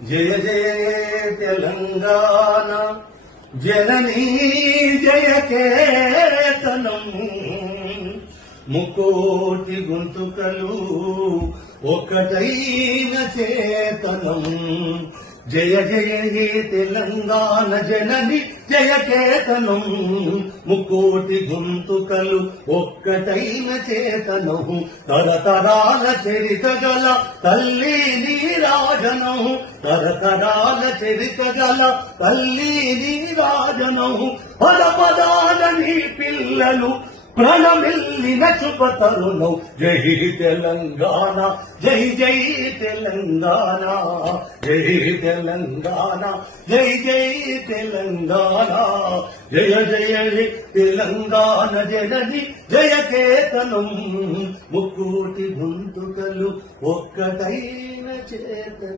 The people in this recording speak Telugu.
జయ జయ తెలంగాణ జననీ జయ కేతనం ముకోటి గొంతుకలు ఒక్కటైన చేతనం జయ జయ హే తెలంగాణ జనని జయ కేతనం ముకోటి గొంతుకలు ఒక్కటైన చేతనం తరతరాల చరిత గల తల్లి నీరాజనం తరతరాల చరిత గల తల్లి నీరాజనం పద పదాల నీ పిల్లలు ప్రణమిల్లిన చుపతరుణం జై తెలంగాణ జై జై తెలంగాణ జై తెలంగాణ జై జై తెలంగాణ జయ జయ తెలంగాణ జనని జయ కేతనం ముక్కోటి గొంతుకలు ఒక్కటైన చేత